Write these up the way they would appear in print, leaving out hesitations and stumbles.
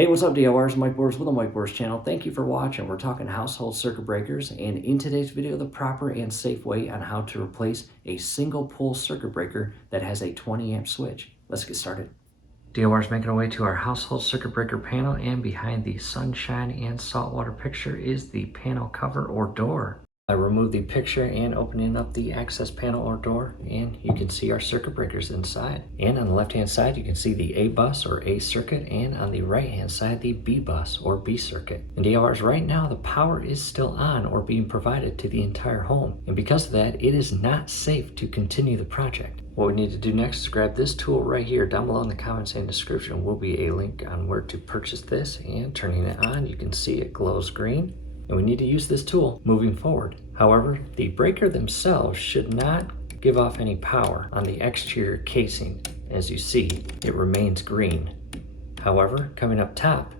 Hey, what's up, DIYers and Whiteboards with the Whiteboards channel. Thank you for watching. We're talking household circuit breakers, and in today's video, the proper and safe way on how to replace a single pole circuit breaker that has a 20 amp switch. Let's get started. DIYers making our way to our household circuit breaker panel, and behind the sunshine and saltwater picture is the panel cover or door. I removed the picture and opening up the access panel or door, and you can see our circuit breakers inside. And on the left hand side you can see the A bus or A circuit, and on the right hand side the B bus or B circuit. And DIYers, right now the power is still on or being provided to the entire home, and because of that it is not safe to continue the project. What we need to do next is grab this tool right here. Down below in the comments and description will be a link on where to purchase this, and turning it on you can see it glows green. And we need to use this tool moving forward. However, the breaker themselves should not give off any power on the exterior casing. As you see, it remains green. However, coming up top,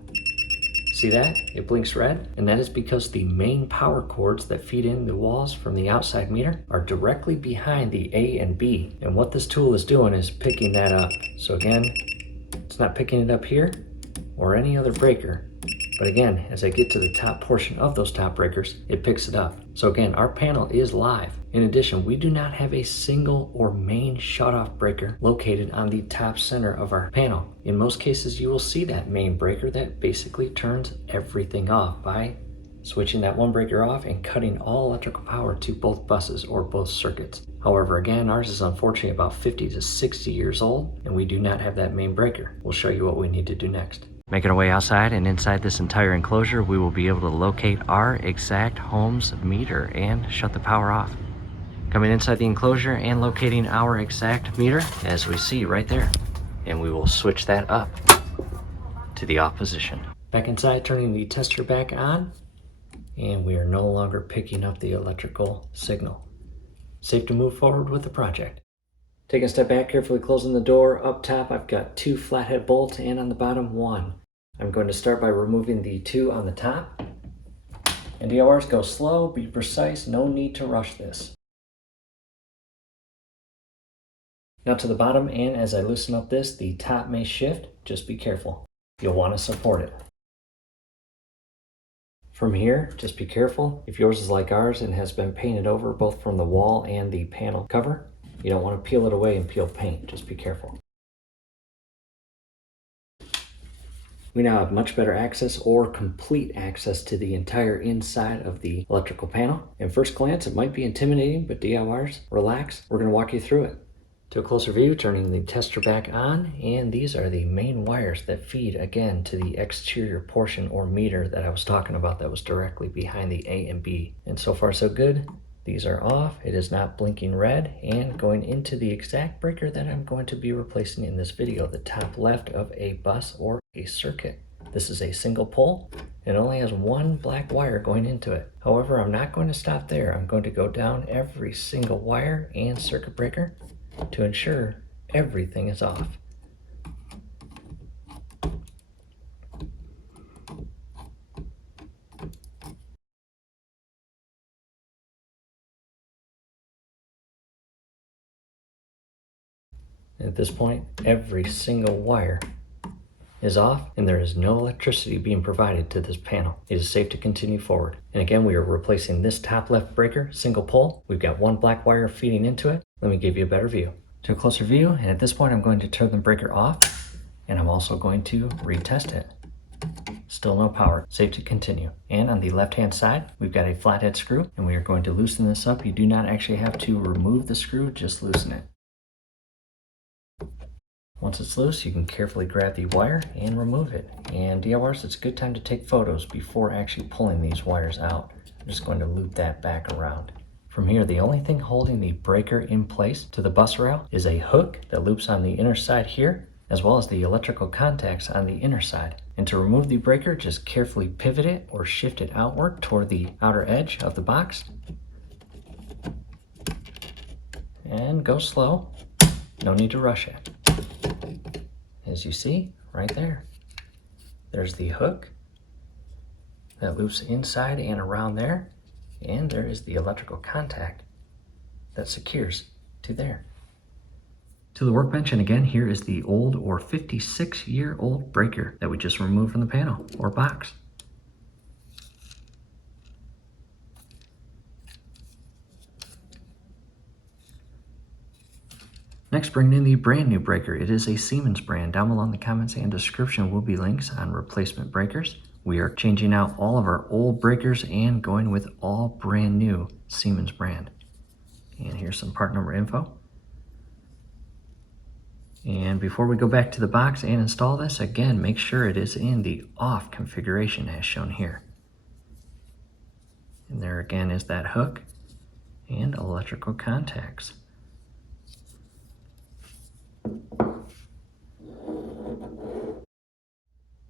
see that? It blinks red, and that is because the main power cords that feed in the walls from the outside meter are directly behind the A and B. And what this tool is doing is picking that up. So again, it's not picking it up here or any other breaker. But again, as I get to the top portion of those top breakers, it picks it up. So again, our panel is live. In addition, we do not have a single or main shutoff breaker located on the top center of our panel. In most cases, you will see that main breaker that basically turns everything off by switching that one breaker off and cutting all electrical power to both buses or both circuits. However, again, ours is unfortunately about 50 to 60 years old, and we do not have that main breaker. We'll show you what we need to do next. Making our way outside, and inside this entire enclosure we will be able to locate our exact home's meter and shut the power off. Coming inside the enclosure and locating our exact meter, as we see right there, and we will switch that up to the off position. Back inside, turning the tester back on, and we are no longer picking up the electrical signal. Safe to move forward with the project. Taking a step back, carefully closing the door. Up top I've got 2 flathead bolts, and on the bottom 1. I'm going to start by removing the 2 on the top. And DIYers, go slow, be precise, no need to rush this. Now to the bottom, and as I loosen up this, the top may shift, just be careful. You'll want to support it. From here, just be careful. If yours is like ours and has been painted over both from the wall and the panel cover, you don't want to peel it away and peel paint, just be careful. We now have much better access or complete access to the entire inside of the electrical panel. At first glance, it might be intimidating, but DIYers, relax. We're going to walk you through it. To a closer view, turning the tester back on, and these are the main wires that feed again to the exterior portion or meter that I was talking about that was directly behind the A and B. And so far so good. These are off, it is not blinking red, and going into the exact breaker that I'm going to be replacing in this video, the top left of a bus or a circuit. This is a single pole. It only has 1 black wire going into it. However, I'm not going to stop there. I'm going to go down every single wire and circuit breaker to ensure everything is off. At this point, every single wire is off, and there is no electricity being provided to this panel. It is safe to continue forward. And again, we are replacing this top left breaker, single pole. We've got 1 black wire feeding into it. Let me give you a better view. To a closer view, and at this point I'm going to turn the breaker off, and I'm also going to retest it. Still no power, safe to continue. And on the left hand side, we've got a flathead screw, and we are going to loosen this up. You do not actually have to remove the screw, just loosen it. Once it's loose, you can carefully grab the wire and remove it. And DIYers, it's a good time to take photos before actually pulling these wires out. I'm just going to loop that back around. From here, the only thing holding the breaker in place to the bus rail is a hook that loops on the inner side here, as well as the electrical contacts on the inner side. And to remove the breaker, just carefully pivot it or shift it outward toward the outer edge of the box. And go slow, no need to rush it. As you see, right there, there's the hook that loops inside and around there, and there is the electrical contact that secures to there. to the workbench, and again, here is the old or 56-year-old breaker that we just removed from the panel or box. Next, bringing in the brand new breaker. It is a Siemens brand. Down below in the comments and description will be links on replacement breakers. We are changing out all of our old breakers and going with all brand new Siemens brand. And here's some part number info. And before we go back to the box and install this, again, make sure it is in the off configuration as shown here. And there again is that hook and electrical contacts.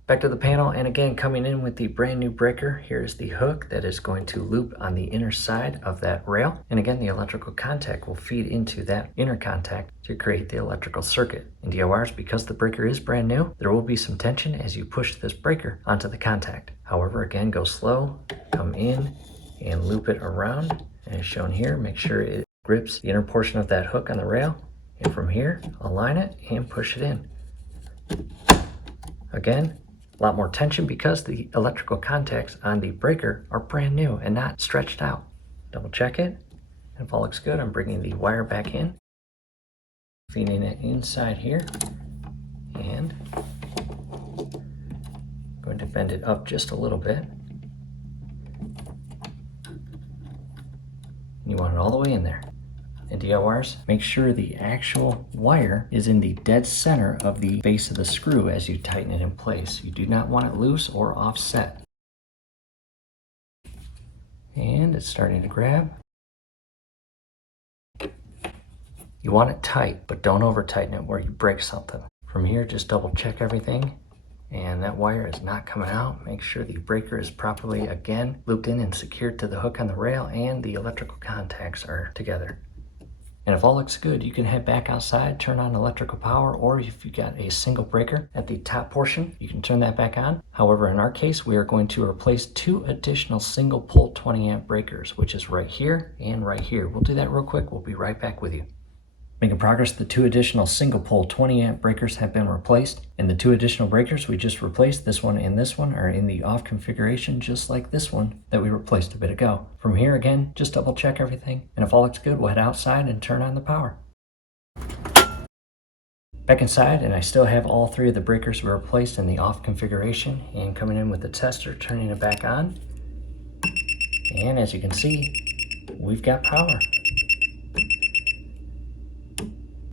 Back to the panel, and again, coming in with the brand new breaker, here's the hook that is going to loop on the inner side of that rail. And again, the electrical contact will feed into that inner contact to create the electrical circuit. In DIYers, because the breaker is brand new, there will be some tension as you push this breaker onto the contact. However, again, go slow, come in and loop it around. And as shown here, make sure it grips the inner portion of that hook on the rail. And from here, align it and push it in. Again, a lot more tension because the electrical contacts on the breaker are brand new and not stretched out. Double check it, and if all looks good, I'm bringing the wire back in, feeding it inside here, and going to bend it up just a little bit. You want it all the way in there. And DIYers, make sure the actual wire is in the dead center of the base of the screw as you tighten it in place. You do not want it loose or offset. And it's starting to grab. You want it tight, but don't over tighten it where you break something. From here, just double check everything. And that wire is not coming out. Make sure the breaker is properly, again, looped in and secured to the hook on the rail, and the electrical contacts are together. And if all looks good, you can head back outside, turn on electrical power, or if you got a single breaker at the top portion, you can turn that back on. However, in our case, we are going to replace 2 additional single pole 20 amp breakers, which is right here and right here. We'll do that real quick. We'll be right back with you. Making progress, the 2 additional single pole 20 amp breakers have been replaced, and the 2 additional breakers we just replaced, this one and this one, are in the off configuration just like this one that we replaced a bit ago. From here, again, just double check everything, and if all looks good, we'll head outside and turn on the power. Back inside, and I still have all 3 of the breakers were replaced in the off configuration, and coming in with the tester, turning it back on, and as you can see, we've got power.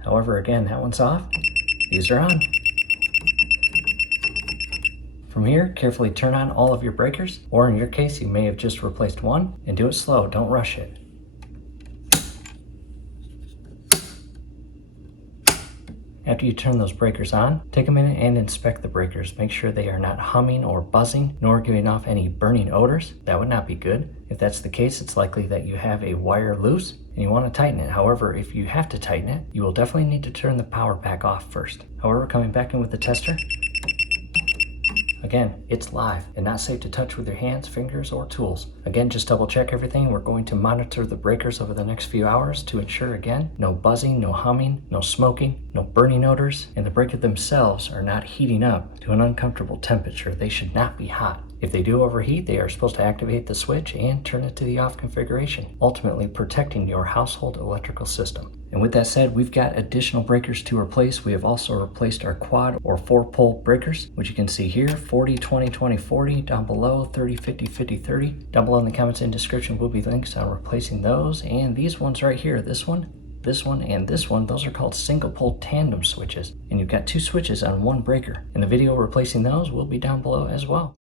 However, again, that one's off. These are on. From here, carefully turn on all of your breakers, or in your case, you may have just replaced one, and do it slow, don't rush it. After you turn those breakers on, take a minute and inspect the breakers. Make sure they are not humming or buzzing, nor giving off any burning odors. That would not be good. If that's the case, it's likely that you have a wire loose and you want to tighten it. However, if you have to tighten it, you will definitely need to turn the power back off first. However, coming back in with the tester, again, it's live and not safe to touch with your hands, fingers, or tools. Again, just double check everything. We're going to monitor the breakers over the next few hours to ensure, again, no buzzing, no humming, no smoking, no burning odors, and the breakers themselves are not heating up to an uncomfortable temperature. They should not be hot. If they do overheat, they are supposed to activate the switch and turn it to the off configuration, ultimately protecting your household electrical system. And with that said, we've got additional breakers to replace. We have also replaced our quad or 4-pole breakers, which you can see here, 40, 20, 20, 40, down below, 30, 50, 50, 30. Down below in the comments and description will be links on replacing those. And these ones right here, this one, and this one, those are called single pole tandem switches. And you've got 2 switches on 1 breaker. And the video replacing those will be down below as well.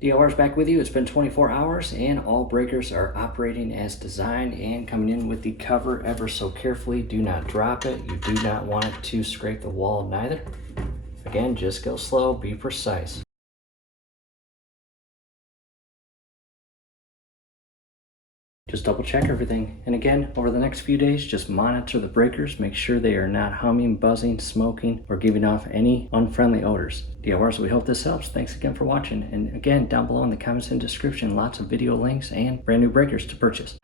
DLR's back with you. It's been 24 hours and all breakers are operating as designed and coming in with the cover ever so carefully. Do not drop it. You do not want it to scrape the wall neither. Again, just go slow, be precise. Just double check everything. And again, over the next few days, just monitor the breakers. Make sure they are not humming, buzzing, smoking, or giving off any unfriendly odors. DIYers, we hope this helps. Thanks again for watching. And again, down below in the comments and description, lots of video links and brand new breakers to purchase.